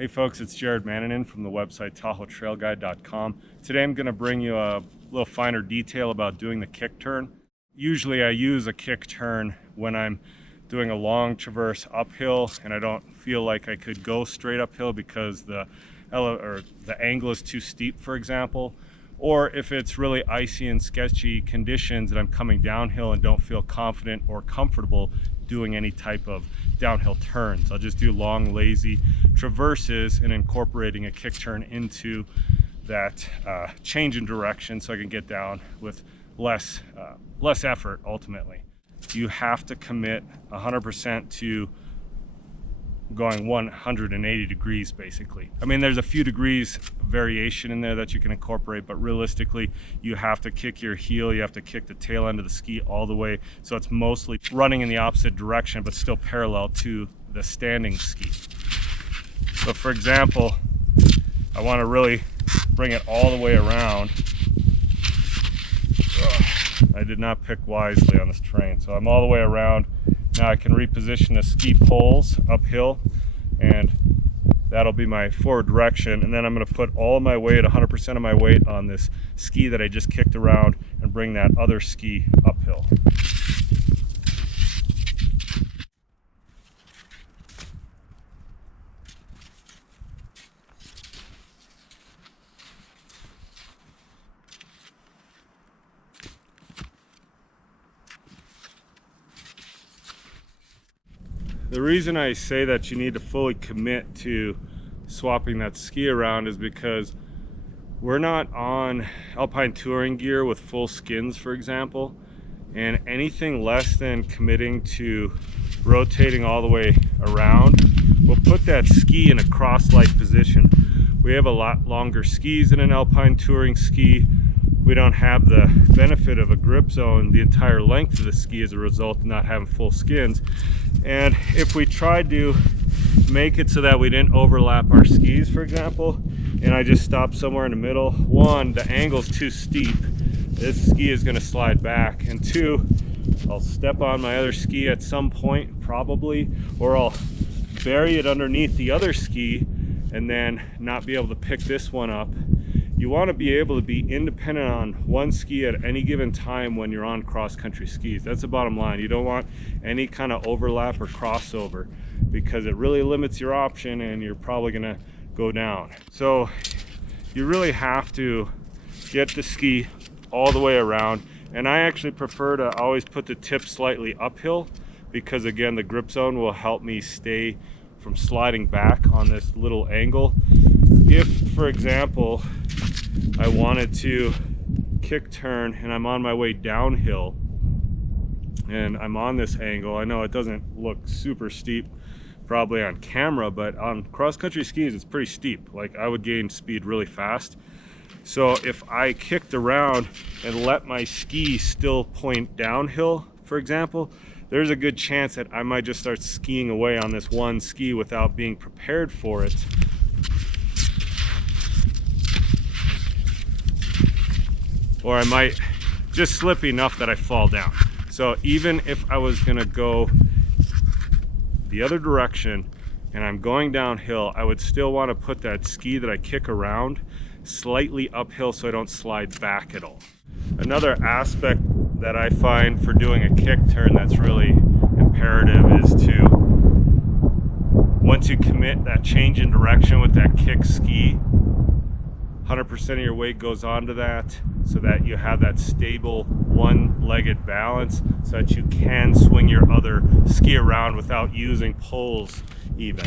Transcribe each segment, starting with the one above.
Hey folks, it's Manninen from the website TahoeTrailGuide.com. Today I'm going to bring you a little finer detail about doing the kick turn. Usually I use a kick turn when I'm doing a long traverse uphill and I don't feel like I could go straight uphill because the angle is too steep, for example. Or if it's really icy and sketchy conditions and I'm coming downhill and don't feel confident or comfortable doing any type of downhill turns. I'll just do long, lazy traverses and incorporating a kick turn into that change in direction so I can get down with less effort ultimately. You have to commit 100% to going 180 degrees basically. I mean, there's a few degrees variation in there that you can incorporate, but realistically you have to kick your heel, you have to kick the tail end of the ski all the way, so it's mostly running in the opposite direction but still parallel to the standing ski. So for example, I want to really bring it all the way around. I did not pick wisely on this terrain, so I'm all the way around. Now I can reposition the ski poles uphill, and that'll be my forward direction. And then I'm going to put all my weight, 100% of my weight, on this ski that I just kicked around and bring that other ski uphill. The reason I say that you need to fully commit to swapping that ski around is because we're not on alpine touring gear with full skins, for example, and anything less than committing to rotating all the way around will put that ski in a cross-like position. We have a lot longer skis than an alpine touring ski. We don't have the benefit of a grip zone the entire length of the ski as a result of not having full skins. And if we tried to make it so that we didn't overlap our skis, for example, and I just stopped somewhere in the middle, one, the angle's too steep. This ski is going to slide back. And two, I'll step on my other ski at some point, probably, or I'll bury it underneath the other ski and then not be able to pick this one up. You want to be able to be independent on one ski at any given time when you're on cross-country skis. That's the bottom line. You don't want any kind of overlap or crossover because it really limits your option and you're probably going to go down. So you really have to get the ski all the way around, and I actually prefer to always put the tip slightly uphill because, again, the grip zone will help me stay from sliding back on this little angle. If, for example, I wanted to kick turn and I'm on my way downhill and I'm on this angle, I know it doesn't look super steep probably on camera, but on cross-country skis it's pretty steep. Like, I would gain speed really fast. So if I kicked around and let my ski still point downhill, for example, there's a good chance that I might just start skiing away on this one ski without being prepared for it. Or I might just slip enough that I fall down. So even if I was gonna go the other direction and I'm going downhill, I would still want to put that ski that I kick around slightly uphill so I don't slide back at all. Another aspect that I find for doing a kick turn that's really imperative is to, once you commit that change in direction with that kick ski, 100% of your weight goes onto that so that you have that stable one-legged balance so that you can swing your other ski around without using poles even.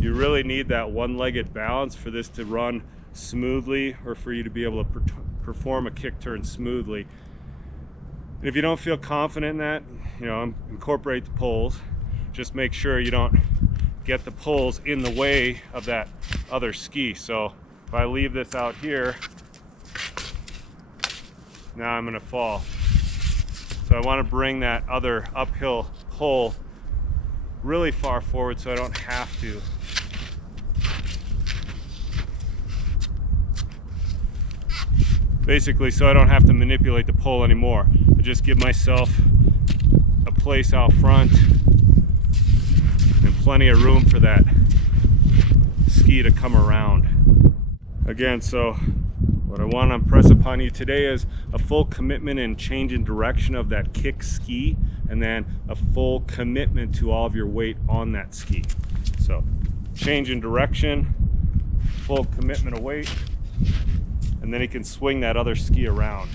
You really need that one-legged balance for this to run smoothly, or for you to be able to perform a kick turn smoothly. And if you don't feel confident in that, incorporate the poles. Just make sure you don't get the poles in the way of that other ski. So if I leave this out here, now I'm gonna fall. So I want to bring that other uphill pole really far forward so I don't have to. basically so I don't have to manipulate the pole anymore. I just give myself a place out front and plenty of room for that ski to come around. Again, so what I want to impress upon you today is a full commitment and change in direction of that kick ski, and then a full commitment to all of your weight on that ski. So change in direction, full commitment of weight, and then he can swing that other ski around.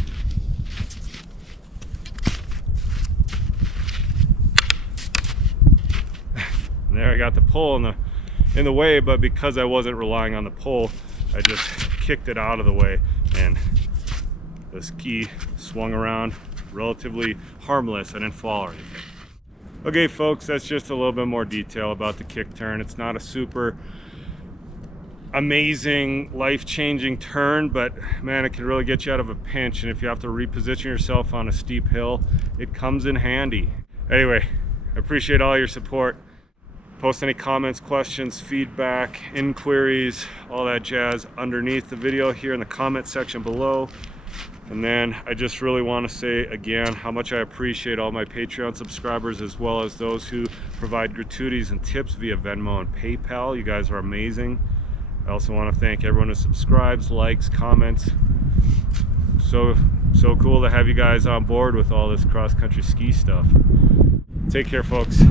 And there I got the pole in the way, but because I wasn't relying on the pole, I just kicked it out of the way and the ski swung around relatively harmless. I didn't fall or anything. Okay folks, that's just a little bit more detail about the kick turn. It's not a super amazing, life-changing turn, but man, it can really get you out of a pinch, and if you have to reposition yourself on a steep hill, it comes in handy. Anyway, I appreciate all your support. Post any comments, questions, feedback, inquiries, all that jazz underneath the video here in the comment section below. And then I just really want to say again how much I appreciate all my Patreon subscribers, as well as those who provide gratuities and tips via Venmo and PayPal. You guys are amazing. I also want to thank everyone who subscribes, likes, comments. So cool to have you guys on board with all this cross-country ski stuff. Take care, folks.